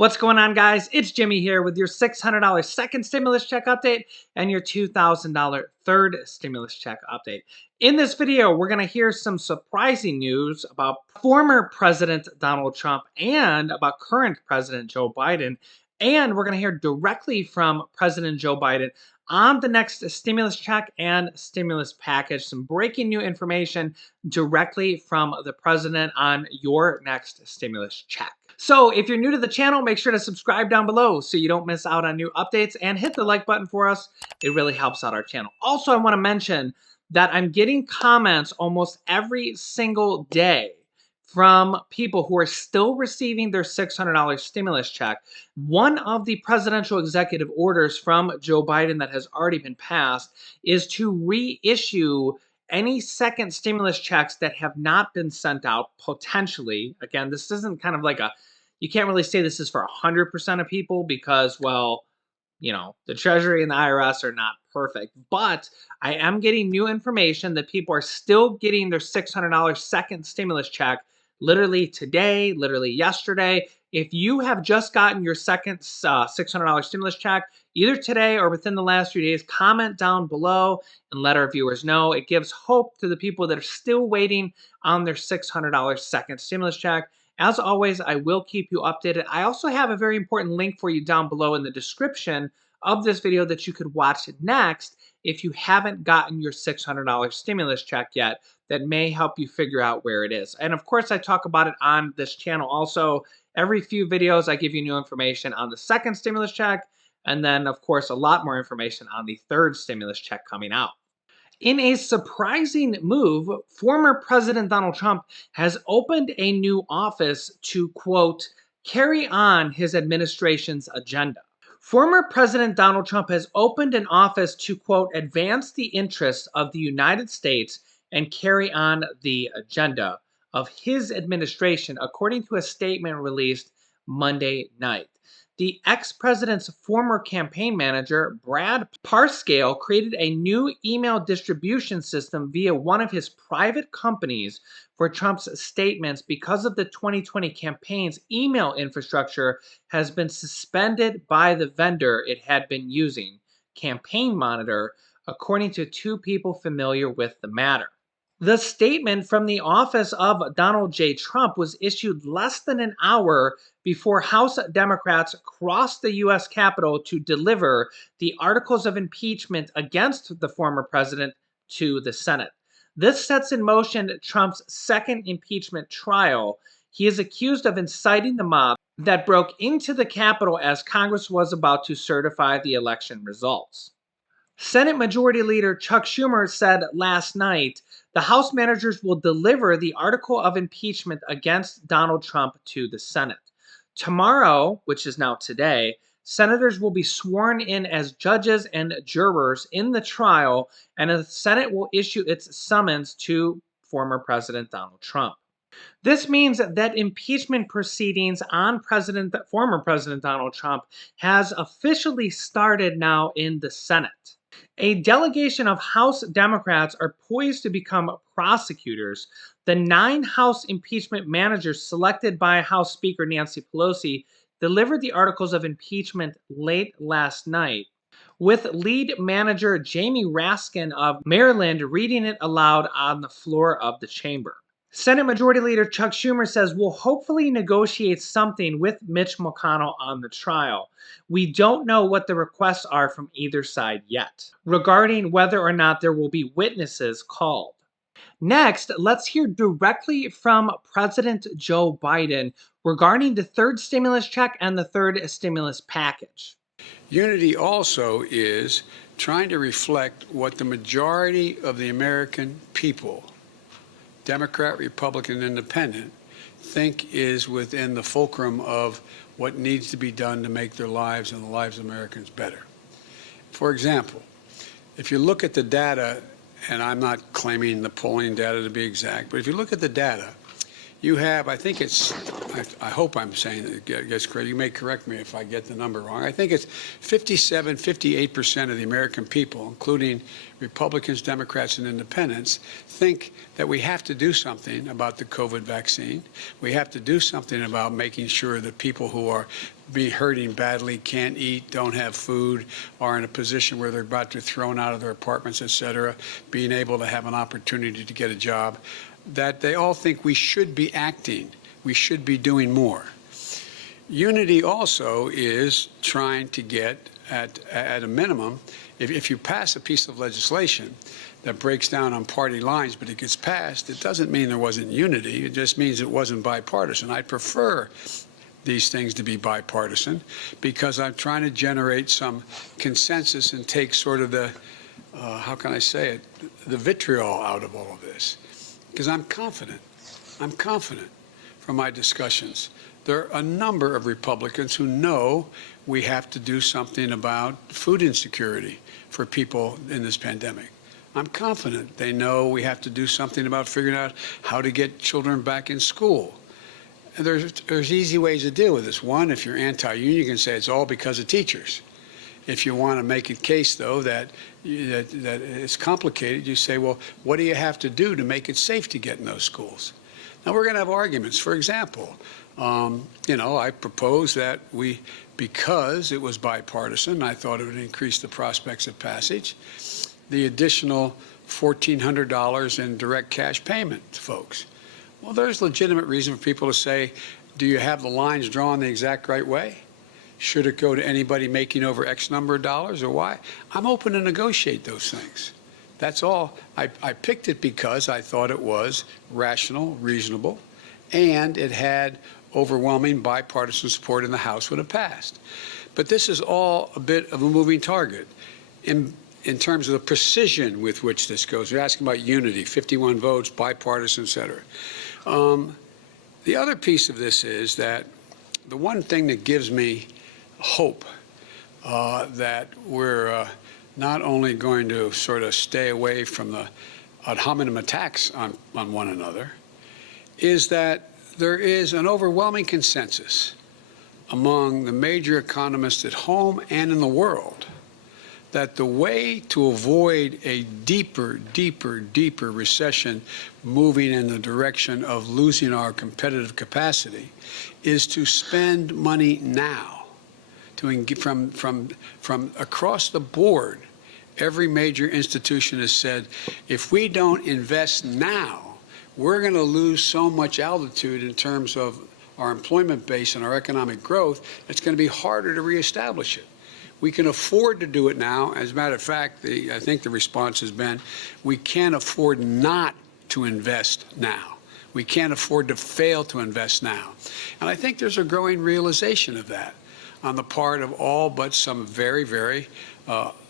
What's going on, guys? It's Jimmy here with your $600 second stimulus check update and your $2,000 third stimulus check update. In this video, we're going to hear some surprising news about former President Donald Trump and about current President Joe Biden. And we're going to hear directly from President Joe Biden on the next stimulus check and stimulus package. Some breaking new information directly from the president on your next stimulus check. So if you're new to the channel, make sure to subscribe down below so you don't miss out on new updates, and hit the like button for us. It really helps out our channel. Also, I want to mention that I'm getting comments almost every single day from people who are still receiving their $600 stimulus check. One of the presidential executive orders from Joe Biden that has already been passed is to reissue any second stimulus checks that have not been sent out potentially. Again, this isn't kind of like you can't really say this is for 100% of people because, well, the Treasury and the IRS are not perfect. But I am getting new information that people are still getting their $600 second stimulus check literally today, literally yesterday. If you have just gotten your second $600 stimulus check, either today or within the last few days, comment down below and let our viewers know. It gives hope to the people that are still waiting on their $600 second stimulus check. As always, I will keep you updated. I also have a very important link for you down below in the description of this video that you could watch next if you haven't gotten your $600 stimulus check yet. That may help you figure out where it is. And of course, I talk about it on this channel also. Every few videos, I give you new information on the second stimulus check, and then, of course, a lot more information on the third stimulus check coming out. In a surprising move, former President Donald Trump has opened a new office to, quote, carry on his administration's agenda. Former President Donald Trump has opened an office to, quote, advance the interests of the United States and carry on the agenda of his administration, according to a statement released Monday night. The ex-president's former campaign manager, Brad Parscale, created a new email distribution system via one of his private companies for Trump's statements because of the 2020 campaign's email infrastructure has been suspended by the vendor it had been using, Campaign Monitor, according to two people familiar with the matter. The statement from the office of Donald J. Trump was issued less than an hour before House Democrats crossed the U.S. Capitol to deliver the articles of impeachment against the former president to the Senate. This sets in motion Trump's second impeachment trial. He is accused of inciting the mob that broke into the Capitol as Congress was about to certify the election results. Senate Majority Leader Chuck Schumer said last night the House managers will deliver the article of impeachment against Donald Trump to the Senate. Tomorrow, which is now today, senators will be sworn in as judges and jurors in the trial, and the Senate will issue its summons to former President Donald Trump. This means that impeachment proceedings on former President Donald Trump has officially started now in the Senate. A delegation of House Democrats are poised to become prosecutors. The 9 House impeachment managers selected by House Speaker Nancy Pelosi delivered the articles of impeachment late last night, with lead manager Jamie Raskin of Maryland reading it aloud on the floor of the chamber. Senate Majority Leader Chuck Schumer says we'll hopefully negotiate something with Mitch McConnell on the trial. We don't know what the requests are from either side yet, regarding whether or not there will be witnesses called. Next, let's hear directly from President Joe Biden regarding the third stimulus check and the third stimulus package. Unity also is trying to reflect what the majority of the American people, Democrat, Republican, Independent, think is within the fulcrum of what needs to be done to make their lives and the lives of Americans better. For example, if you look at the data, and I'm not claiming the polling data to be exact, but if you look at the data, you have, I think it's, I hope I'm saying it gets correct. You may correct me if I get the number wrong. I think it's 57, 58% of the American people, including Republicans, Democrats, and independents, think that we have to do something about the COVID vaccine. We have to do something about making sure that people who are hurting badly, can't eat, don't have food, are in a position where they're about to be thrown out of their apartments, et cetera, being able to have an opportunity to get a job, that they all think we should be acting. We should be doing more. Unity also is trying to get, at a minimum, if you pass a piece of legislation that breaks down on party lines, but it gets passed, it doesn't mean there wasn't unity. It just means it wasn't bipartisan. I prefer these things to be bipartisan because I'm trying to generate some consensus and take sort of the, how can I say it, the vitriol out of all of this. Because I'm confident from my discussions. There are a number of Republicans who know we have to do something about food insecurity for people in this pandemic. I'm confident they know we have to do something about figuring out how to get children back in school. And there's easy ways to deal with this. One, if you're anti-union, you can say it's all because of teachers. If you want to make a case, though, that it's complicated, you say, well, what do you have to do to make it safe to get in those schools? Now, we're going to have arguments. For example, I propose that because it was bipartisan, I thought it would increase the prospects of passage, the additional $1,400 in direct cash payment to folks. Well, there's legitimate reason for people to say, do you have the lines drawn the exact right way? Should it go to anybody making over X number of dollars or why? I'm open to negotiate those things. That's all. I picked it because I thought it was rational, reasonable, and it had overwhelming bipartisan support in the House when it passed. But this is all a bit of a moving target in terms of the precision with which this goes. You're asking about unity, 51 votes, bipartisan, et cetera. The other piece of this is that the one thing that gives me hope that we're not only going to sort of stay away from the ad hominem attacks on one another is that there is an overwhelming consensus among the major economists at home and in the world that the way to avoid a deeper recession moving in the direction of losing our competitive capacity is to spend money now. From across the board, every major institution has said, if we don't invest now, we're going to lose so much altitude in terms of our employment base and our economic growth, it's going to be harder to reestablish it. We can afford to do it now. As a matter of fact, I think the response has been, we can't afford not to invest now. We can't afford to fail to invest now. And I think there's a growing realization of that on the part of all but some very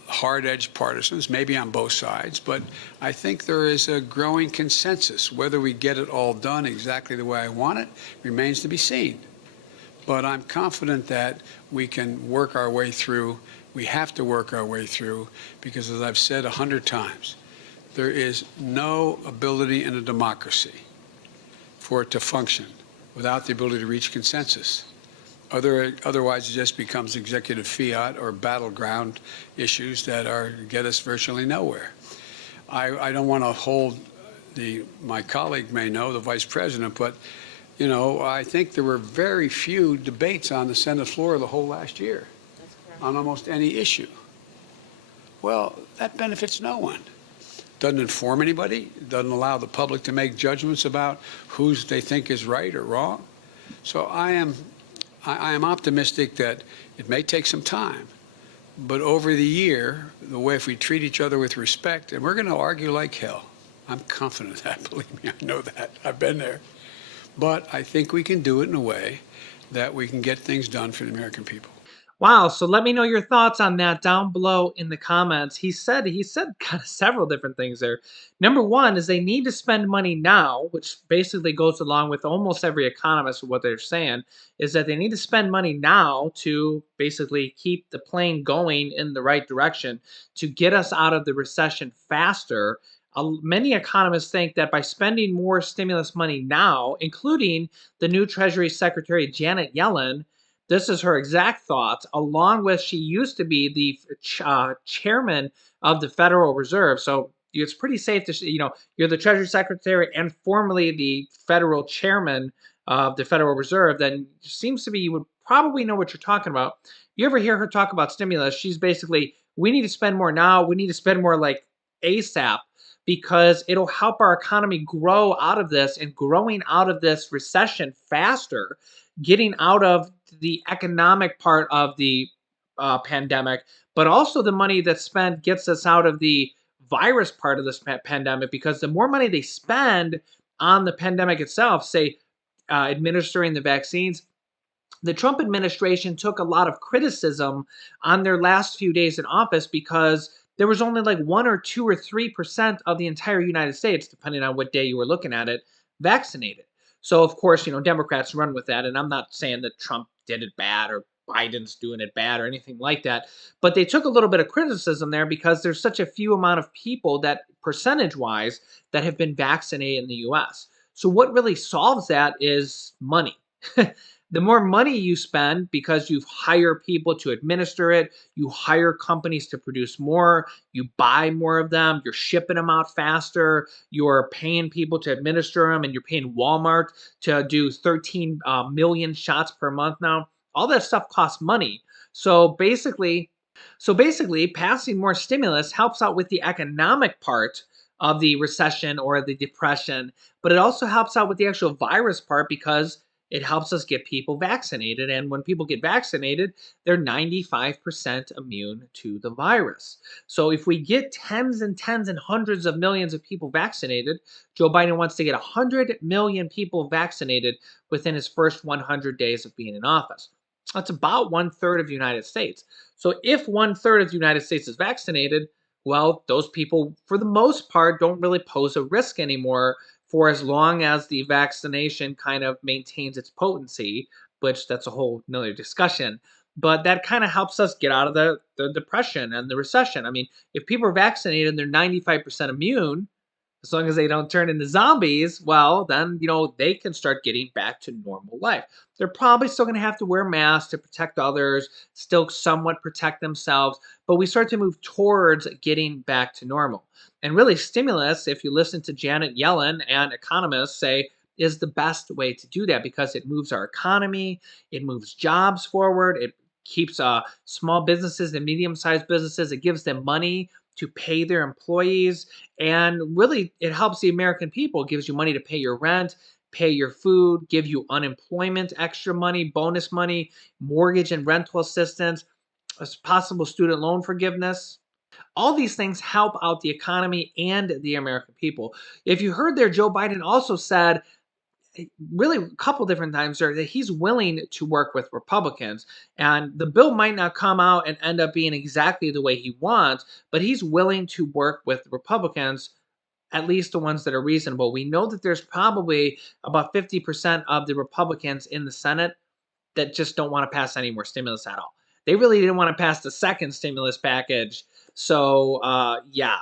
hard-edged partisans, maybe on both sides. But I think there is a growing consensus. Whether we get it all done exactly the way I want it remains to be seen. But I'm confident that we can work our way through. We have to work our way through because, as I've said 100 times, there is no ability in a democracy for it to function without the ability to reach consensus. Otherwise, it just becomes executive fiat or battleground issues that get us virtually nowhere. I don't want to hold my colleague may know, the vice president, but I think there were very few debates on the Senate floor the whole last year on almost any issue. Well, that benefits no one. Doesn't inform anybody, doesn't allow the public to make judgments about who they think is right or wrong. So I am optimistic that it may take some time, but over the year, the way if we treat each other with respect, and we're going to argue like hell. I'm confident of that, believe me, I know that. I've been there. But I think we can do it in a way that we can get things done for the American people. Wow, so let me know your thoughts on that down below in the comments. He said kind of several different things there. Number one is they need to spend money now, which basically goes along with almost every economist what they're saying, is that they need to spend money now to basically keep the plane going in the right direction to get us out of the recession faster. Many economists think that by spending more stimulus money now, including the new Treasury Secretary Janet Yellen, this is her exact thoughts, along with she used to be the chairman of the Federal Reserve. So it's pretty safe to, you're the Treasury Secretary and formerly the federal chairman of the Federal Reserve, then it seems to be you would probably know what you're talking about. You ever hear her talk about stimulus? She's basically, we need to spend more now. We need to spend more like ASAP because it'll help our economy grow out of this and growing out of this recession faster, getting out of the economic part of the pandemic, but also the money that's spent gets us out of the virus part of this pandemic because the more money they spend on the pandemic itself, say administering the vaccines, the Trump administration took a lot of criticism on their last few days in office because there was only like 1 or 2 or 3% of the entire United States, depending on what day you were looking at it, vaccinated. So of course, Democrats run with that, and I'm not saying that Trump did it bad or Biden's doing it bad or anything like that, but they took a little bit of criticism there because there's such a few amount of people that percentage-wise that have been vaccinated in the US. So what really solves that is money. The more money you spend because you hire people to administer it, you hire companies to produce more, you buy more of them, you're shipping them out faster, you're paying people to administer them, and you're paying Walmart to do 13 million shots per month now. All that stuff costs money. So basically, passing more stimulus helps out with the economic part of the recession or the depression, but it also helps out with the actual virus part because it helps us get people vaccinated. And when people get vaccinated, they're 95% immune to the virus. So if we get tens and tens and hundreds of millions of people vaccinated, Joe Biden wants to get 100 million people vaccinated within his first 100 days of being in office. That's about 1/3 of the United States. So if 1/3 of the United States is vaccinated, well, those people, for the most part, don't really pose a risk anymore for as long as the vaccination kind of maintains its potency, which that's a whole nother discussion. But that kind of helps us get out of the depression and the recession. I mean, if people are vaccinated and they're 95% immune, as long as they don't turn into zombies, well, then, they can start getting back to normal life. They're probably still going to have to wear masks to protect others, still somewhat protect themselves, but we start to move towards getting back to normal. And really, stimulus, if you listen to Janet Yellen and economists say, is the best way to do that because it moves our economy, it moves jobs forward, it keeps small businesses and medium-sized businesses, it gives them money to pay their employees, and really it helps the American people. It gives you money to pay your rent, pay your food, give you unemployment extra money, bonus money, mortgage and rental assistance, possible student loan forgiveness. All these things help out the economy and the American people. If you heard there, Joe Biden also said really a couple different times there that he's willing to work with Republicans. And the bill might not come out and end up being exactly the way he wants, but he's willing to work with Republicans, at least the ones that are reasonable. We know that there's probably about 50% of the Republicans in the Senate that just don't want to pass any more stimulus at all. They really didn't want to pass the second stimulus package. So, yeah,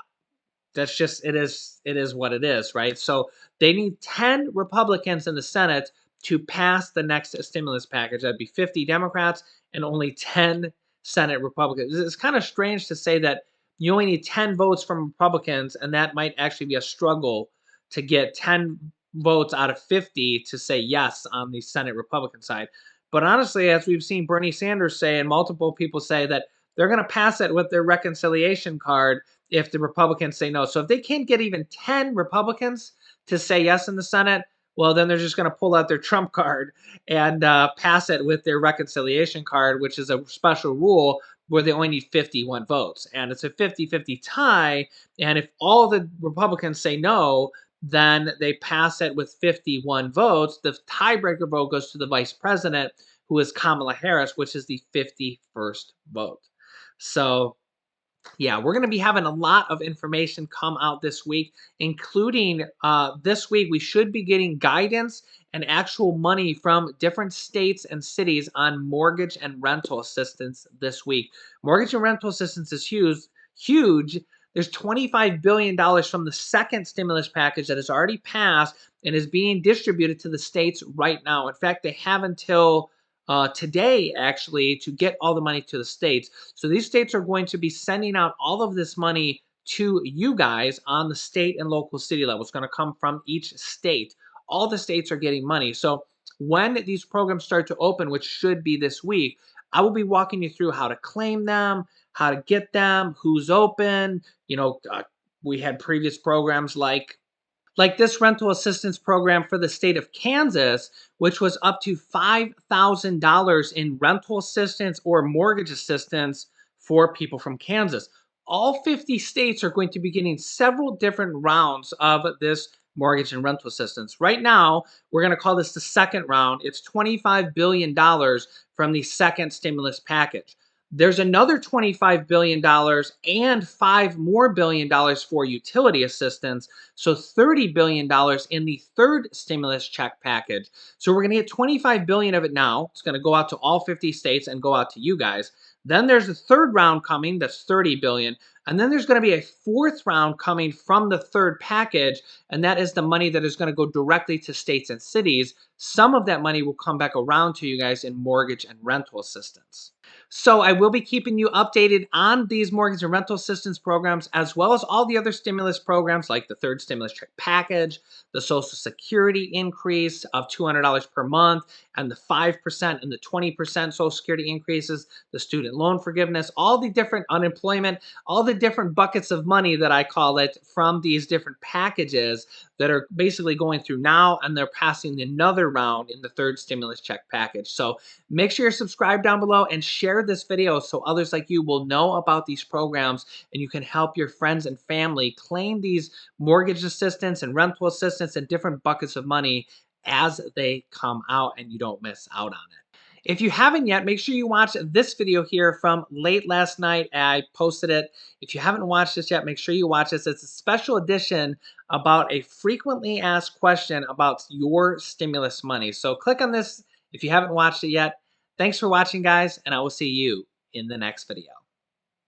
that's just it is what it is, right? So they need 10 Republicans in the Senate to pass the next stimulus package. That'd be 50 Democrats and only 10 Senate Republicans. It's kind of strange to say that you only need 10 votes from Republicans, and that might actually be a struggle to get 10 votes out of 50 to say yes on the Senate Republican side. But honestly, as we've seen Bernie Sanders say, and multiple people say that they're going to pass it with their reconciliation card if the Republicans say no. So if they can't get even 10 Republicans to say yes in the Senate, well, then they're just going to pull out their Trump card and pass it with their reconciliation card, which is a special rule where they only need 51 votes. And it's a 50-50 tie. And if all the Republicans say no, then they pass it with 51 votes. The tiebreaker vote goes to the vice president, who is Kamala Harris, which is the 51st vote. So yeah, we're going to be having a lot of information come out this week, including this week we should be getting guidance and actual money from different states and cities on mortgage and rental assistance this week. Mortgage and rental assistance is huge, huge. There's $25 billion from the second stimulus package that has already passed and is being distributed to the states right now. In fact, they have until today, actually, to get all the money to the states. So these states are going to be sending out all of this money to you guys on the state and local city level. It's going to come from each state. All the states are getting money. So when these programs start to open, which should be this week, I will be walking you through how to claim them, how to get them, who's open. We had previous programs like this rental assistance program for the state of Kansas, which was up to $5,000 in rental assistance or mortgage assistance for people from Kansas. All 50 states are going to be getting several different rounds of this mortgage and rental assistance. Right now, we're going to call this the second round. It's $25 billion from the second stimulus package. There's another $25 billion and $5 more billion for utility assistance. So $30 billion in the third stimulus check package. So we're going to get $25 billion of it now. It's going to go out to all 50 states and go out to you guys. Then there's a third round coming, that's $30 billion. And then there's going to be a fourth round coming from the third package, and that is the money that is going to go directly to states and cities. Some of that money will come back around to you guys in mortgage and rental assistance. So I will be keeping you updated on these mortgage and rental assistance programs, as well as all the other stimulus programs like the third stimulus check package, the Social Security increase of $200 per month, and the 5% and the 20% Social Security increases, the student loan forgiveness, all the different unemployment, all the different buckets of money that I call it from these different packages that are basically going through now, and they're passing another round in the third stimulus check package. So make sure you're subscribed down below and share this video so others like you will know about these programs and you can help your friends and family claim these mortgage assistance and rental assistance and different buckets of money as they come out and you don't miss out on it. If you haven't yet, make sure you watch this video here from late last night. I posted it. If you haven't watched this yet, make sure you watch this. It's a special edition about a frequently asked question about your stimulus money. So click on this if you haven't watched it yet. Thanks for watching, guys, and I will see you in the next video.